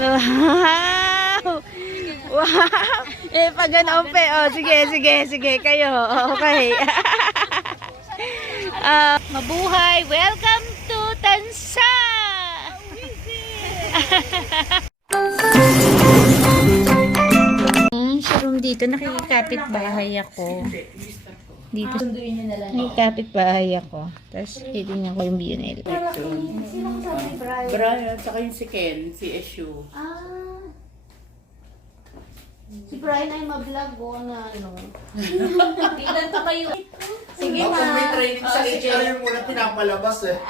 Wow! Wow! Eh, pag ganoon pe, oh, sige, sige, sige, kayo, okay. Ah, mabuhay! Welcome to Tansa! Hmm, showroom dito, nakikapit bahay ako. Dito, nakikapit bahay ako. Tapos, titignan ko yung BNL. Brian, saka yung si Ken, si Eshu. Ah. Si Brian ay mablog ko na ano. Tignan ko kayo. Sige Ako may ma. training sa HR yung muna pinapalabas eh.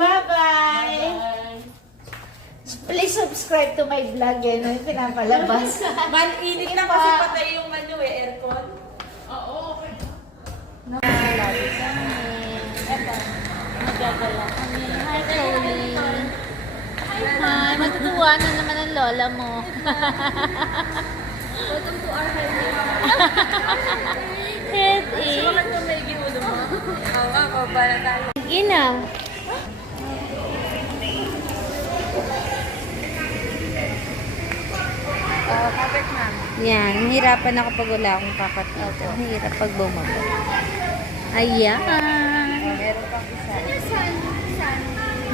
Bye-bye. Please subscribe to my vlog eh. No, yung pinapalabas. Man, init na kasi patay yung ano eh, aircon. Magagala kami. Hi, Chloe. Hi, na naman ang lola mo. Welcome to our heaven. Headache. Bakit mo may ginulo mo? Oo baba na tayo. Ginaw. Oo, kapit na. Yan, hirapan ako pag wala akong kakat dito. Hirap pag bumaba. Ayan. Meron pang isa.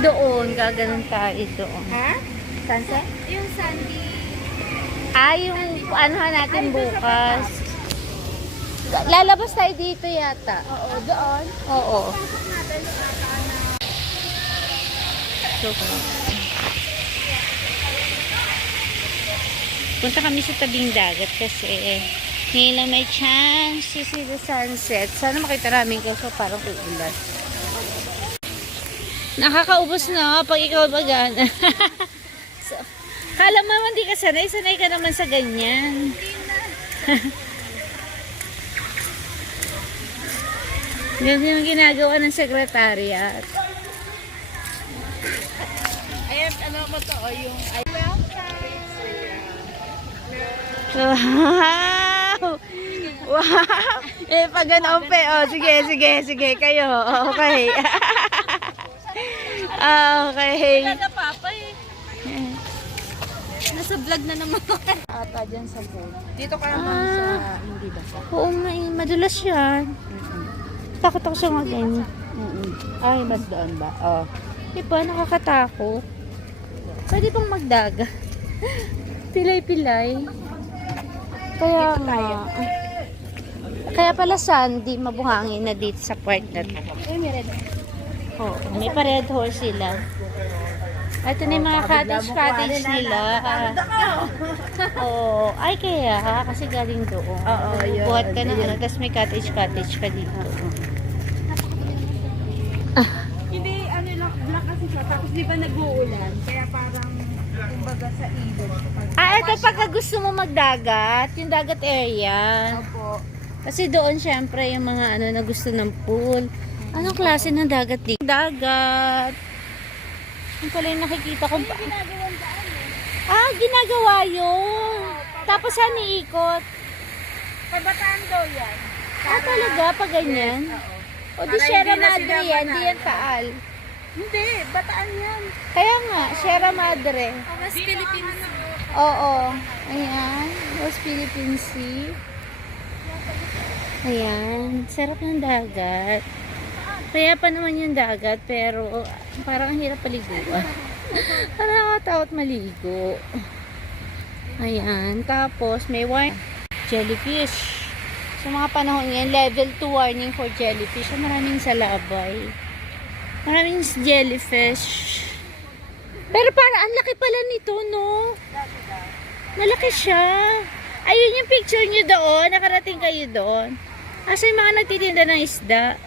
Doon, gaganon tayo doon. Ha? Sunset? Yung Sandy. Ah, yung ano natin bukas. Lalabas tayo dito yata. Oo, doon. Oo. So, punta kami sa tabing dagat kasi eh, ngayon lang may chance to see the sunset. Sana makita namin kaso parang uulan. Nakakaubos na pag ikaw magana. kala mo hindi ka sanay, sanay ka naman sa ganyan. Ganyan yung ginagawa ng sekretariat. Ayan, ano mo to? O, yung... Ay, Wow! Wow! Eh, pag ganoon pe, oh, sige, sige, sige, kayo, okay. okay. Wala na papa eh. Nasa vlog na naman. Ata dyan sa pool. Dito ka naman sa... Ah, Hindi ba sa... oo nga eh, madulas yan. Takot ako sa mga ganyan. Ay, mas doon ba? Oo. Diba, nakakatakot. Pwede bang magdaga? Pilay-pilay. Kaya nga. Kaya pala Sandy, mabuhangin na dito sa park na to. Oo, may pa red horse sila. Ito na yung mga cottage-cottage nila. Oo, ay kaya, kasi galing doon. Oo, yun. Buhat ka na, ano, tapos may cottage-cottage ka dito. Hindi, ano lang, black kasi siya. Tapos di ba nag-uulan? Kaya parang, kumbaga sa ilog. Ah, ito pagka gusto mo magdagat, yung dagat area. Opo. Kasi doon syempre yung mga ano na gusto ng pool. Anong klase ng dagat dito? Dagat. Yung pala yung nakikita ko. ba- Ah, ginagawa yun. Tapos saan iikot? Kabataan daw yan. Ah, talaga? Pag ganyan? O di Para Sierra Madre yan, di yan Taal. Hindi, bataan yan. Kaya nga, Sierra Madre. Mas Philippines. Oo. Ayan. West Philippine Sea. Ayan. Sarap ng dagat. Kaya pa naman yung dagat, pero parang ang hirap paliguan. parang nakatakot maligo. Ayan. Tapos, may wine. Jellyfish. Sa mga panahon ngayon, level 2 warning for jellyfish. So, maraming salabay. Maraming jellyfish. Pero para ang laki pala nito, no? Malaki siya. Ayun yung picture nyo doon. Nakarating kayo doon. Asa yung mga nagtitinda ng isda?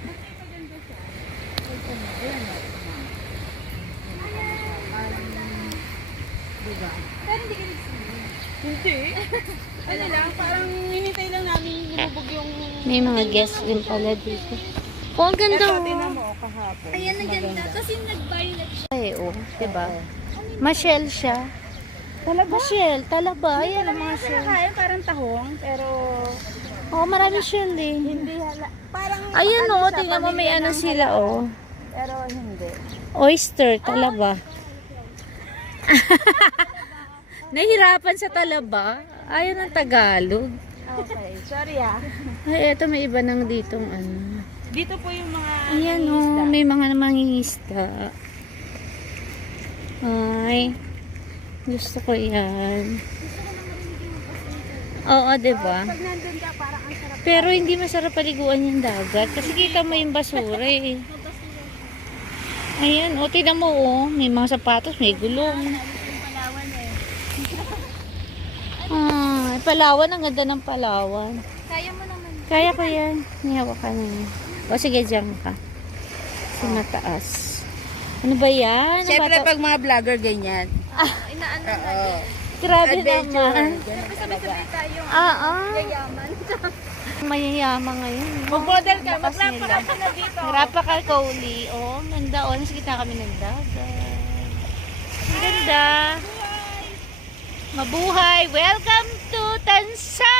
Hindi. ano lang, parang hinintay lang namin lumubog yung... May mga guests din pala dito. Oh, ang ganda. Ito, oh. tinan mo kahapon. Ayan ang ganda. Kasi nag-violet siya. Ay, oh. Diba? Mashell siya. Talaba? Mashell. Talaba. Ayan ang mga shell. Kaya parang tahong, pero Oh, marami shell eh. hindi hala. Parang Ayun ano oh, tingnan mo may ano sila oh. Pero hindi. Oyster, talaba. Nahirapan sa talaba. Ayaw ng Tagalog. Okay, sorry ah. Ay, eto may iba nang ditong ano. Dito po yung mga Ayan o, may mga mangingista. Ay, gusto ko yan. Oo, diba? Pag nandun ka, parang ang sarap. Pero hindi masarap paliguan yung dagat. Kasi kita mo yung basura eh. Ayan, o, tignan mo o. May mga sapatos, may gulong. Palawan eh. Ah, Palawan, ang ganda ng Palawan. Kaya mo naman. Kaya ko yan. Nihawa ka na yan. O sige, dyan ka. Sa mataas. Ano ba yan? Ang Siyempre, bata- pag mga vlogger ganyan. Inaano Oo. Grabe Adventure. naman. Talaga. tayong Ah, ah. yayaman. Mayayaman ngayon. Mag-model ka, nila. ka na dito. Rapa ka, Kauli. Oh, ganda. Oh, nasa gitna kami ng dagat. Ang ganda. Mabuhay. Welcome to Tansa!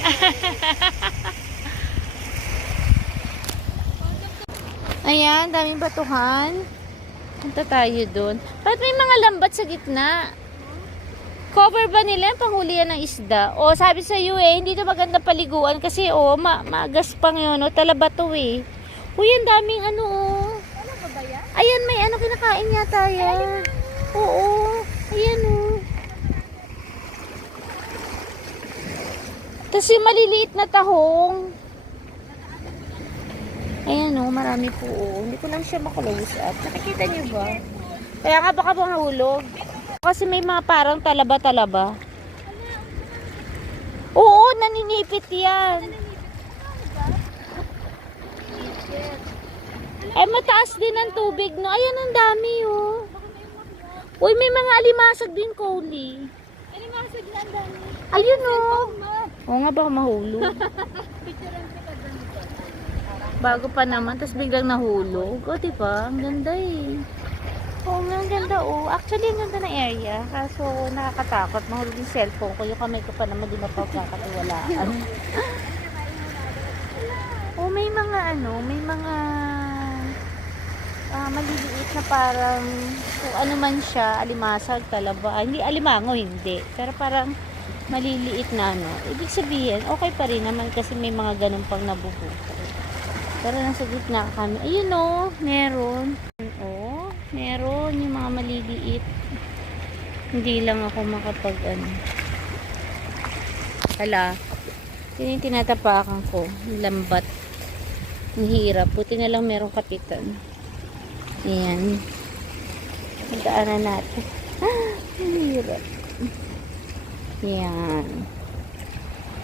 Ayan, daming batuhan. Punta tayo doon. Ba't may mga lambat sa gitna? Cover ba nila yung panghulihan ng isda? O sabi sa iyo eh, hindi to maganda paliguan kasi o ma magaspang yun o talaba to eh. Uy, ang daming ano oh. Ano ba ba yan? Ayan, may ano kinakain yata yan. Oo, ayan oh. Tapos yung maliliit na tahong. Ayan oh, marami po oh. Hindi ko lang siya maklose up. Nakikita niyo ba? Kaya nga baka mahulog. Kasi may mga parang talaba-talaba. Oo, naninipit yan. Eh, mataas din ang tubig, no? Ayan, ang dami, oh. Uy, may mga alimasag din, Coley. Alimasag na ang dami. Ayun, oh. Oo nga, baka mahulog. Doon. Bago pa naman, tapos biglang nahulog. O, diba? Ang ganda, eh. Nga, ang ganda, oh. Actually, ang ganda ng area. Kaso, nakakatakot. Mahulog yung cellphone ko. Yung kamay ko pa naman, di mapagkakatiwalaan. oh, may mga, ano, may mga ah, maliliit na parang kung ano man siya, alimasag, talaba. Ah, hindi, alimango, hindi. Pero parang maliliit na ano. Ibig sabihin, okay pa rin naman kasi may mga ganun pang nabubuto. Pero nasa gitna kami. Ayun o, meron. O, meron yung mga maliliit. Hindi lang ako makapag ano. Hala. Yun yung tinatapakan ko. Lambat. Ang hirap. Buti na lang merong kapitan. Ayan. Magdaanan natin. Ah, ang hirap. Yan.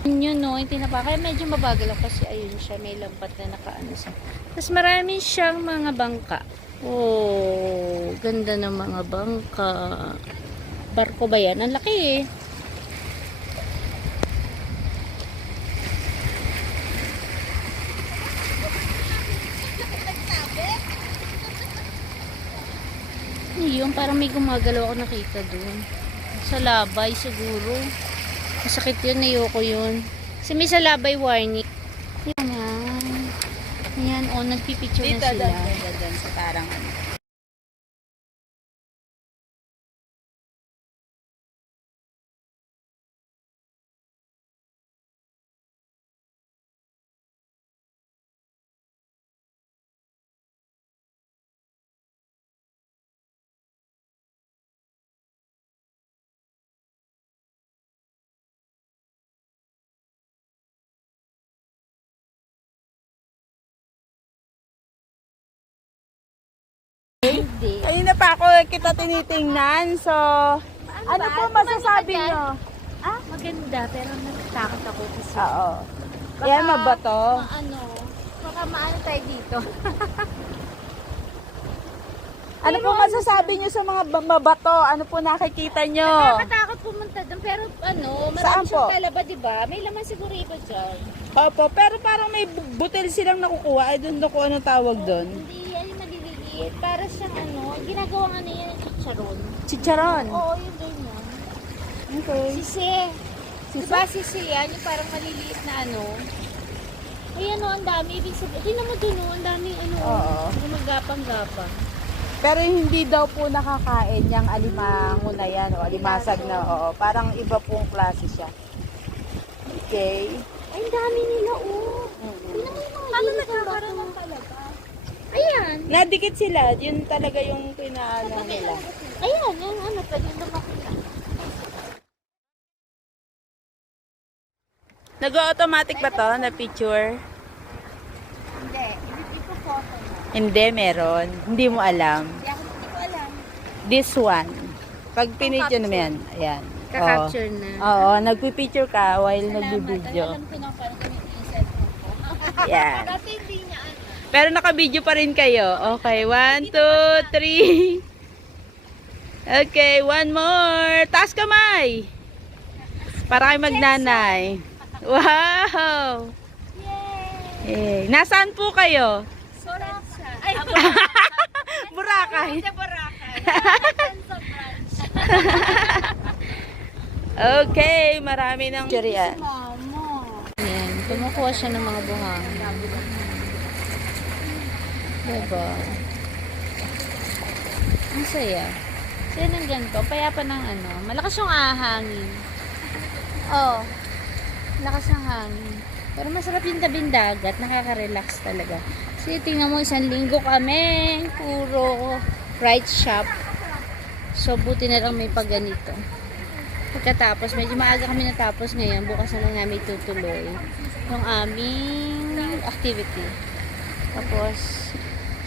Yun no, yung tinapa. Kaya medyo mabagal ako kasi ayun siya, may lambat na nakaano sa. Tapos marami siyang mga bangka. Oh, ganda ng mga bangka. Barko ba yan? Ang laki eh. Yun, parang may gumagalaw ako nakita doon. Sa labay siguro. Masakit yun, ayoko yun. Kasi may sa labay warning. Yan yan. Ayan, oh, nagpipicture Dito, na sila. doon, doon, doon, sa parang ano. Kanina pa ako kita tinitingnan, so... Ano po masasabi nyo? Ah, maganda. Pero natatakot ako kasi. Oo. Yan, mabato. Ma- ano, baka maano tayo dito. Ano po masasabi nyo sa mga ba- mabato? Ano po nakikita nyo? Nakakatakot pumunta doon. Pero ano, marami Saan siyang po? talaba, di ba? May laman siguro iba dyan. Opo, pero parang may bu- butil silang nakukuha. I don't know kung anong tawag doon. Hindi, ay maliliit. Para siyang ano, ginagawang ano yan, chicharon. Chicharon. Oo, yung ganyan. Okay. Sisi. Diba sisi yan? Yung parang maliliit na ano. Ayan o, ang dami. Ibig sabihin, tingnan mo dun o, ang daming ano. Oo. Gumagapang-gapang. Pero hindi daw po nakakain yung alimango na yan o alimasag na oo. Parang iba pong klase siya. Okay. Ay, ang dami nila, oh. Paano nagkakaroon ng? Ayan. Nadikit sila. Yun talaga yung pinaano nila. Ayan, yung ano, pwede lumaki na. Nag-automatic ba to na picture? Hindi. Hindi ko photo na. Hindi, meron. Hindi mo alam. Hindi ako, hindi ko alam. This one. Pag pinidyo mo yan, ayan. Ka-capture na. Oo, nagpipicture ka while Salamat. Ay, nagbibideo. alam ko na parang kami i-cellphone ko. Yan. Dati. Pero nakabideo pa rin kayo. Okay, one, two, three. Okay, one more. Taas kamay. Para kayo magnanay. Wow! Yay! Eh, nasaan po kayo? Sorasa. Ay, Boracay. Okay, marami ng durian. Mama. Ayan, kumukuha siya ng mga buhangin. Diba? Ang saya. Saya ng ganito. Payapa ng ano. Malakas yung ahangin. Oh. Lakas ng hangin. Pero masarap yung tabing dagat. Nakaka-relax talaga. Kasi tingnan mo, isang linggo kami. Puro right shop. So, buti na lang may pagganito. Pagkatapos, medyo maaga kami natapos ngayon. Bukas na lang namin tutuloy yung aming activity. Tapos,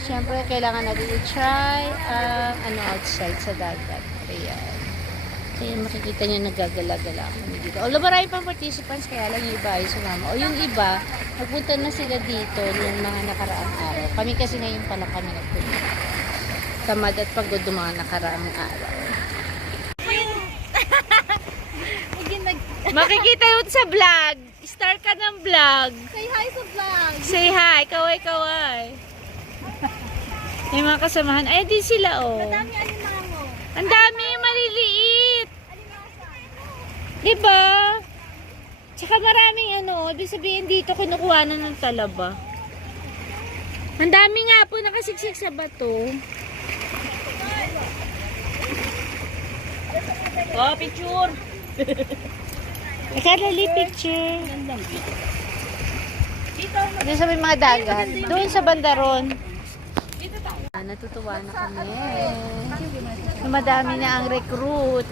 syempre, kailangan natin i-try ang ano outside sa dagat. Ayan. Kaya makikita nyo nagagala-gala kami dito. Although marami pang participants, kaya lang yung iba ay sumama. O yung iba, nagpunta na sila dito yung mga nakaraang araw. Kami kasi ngayon pa lang kami nagpunta. Tamad at pagod yung mga nakaraang araw. Makikita yun sa vlog. Star ka ng vlog. Say hi sa vlog. Say hi. Kaway, kaway. May mga kasamahan. Ay, di sila, oh. Dami alimango. Ang dami, maliliit. Diba? Tsaka maraming ano, ibig sabihin dito kinukuha na ng talaba. Ang dami nga po nakasiksik sa bato. Oh, picture. Ika, dali picture. Doon sa may mga dagat. Doon sa bandaron. Ah, Natutuwa na kami. Madami na ang recruit.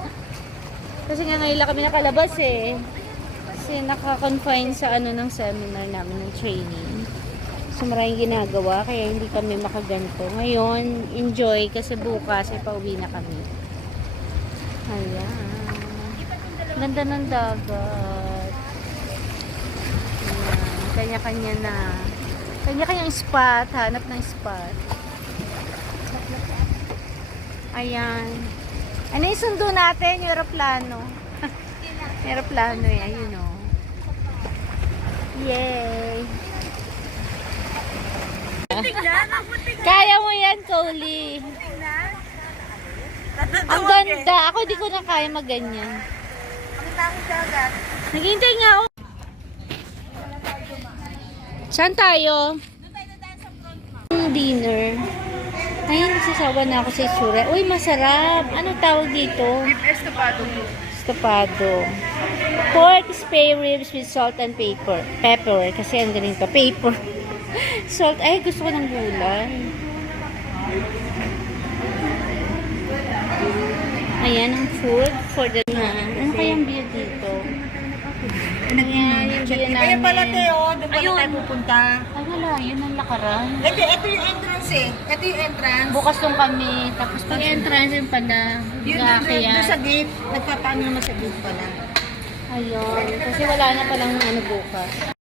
Kasi nga ngayon lang kami nakalabas eh. Kasi naka-confine sa ano ng seminar namin ng training. So maraming ginagawa kaya hindi kami makaganto. Ngayon, enjoy kasi bukas ay pauwi na kami. Ayan. Ganda ng dagat. Kanya-kanya na. Kanya-kanyang spot. Hanap ng spot. Ayan. Ano yung sundo natin? Yung aeroplano. aeroplano yan. Yun o. Yay! Kaya mo yan, Coley. Ang ganda. Ako di ko na kaya magganyan. Naghihintay nga ako. Saan tayo? Dinner. Ayun, sasawa na ako sa itsura. Uy, masarap. Ano tawag dito? Beef estopado. Estopado. Pork spare ribs with salt and pepper. Pepper. Kasi ang galing to. Paper. salt. Ay, gusto ko ng gulay. Ayan ang food for the. Ano kayang beer dito? Ayan, yung pala, Teo, doon pala tayo pupunta. Ay, wala. Yun ang lakaran. Ito, ito yung entrance eh. Ito yung entrance. Bukas nung kami. Tapos pag entrance yun pala. Yun doon, doon sa gate. Nagpapaano naman sa gate pala. Ayun. Kasi wala na palang ano bukas.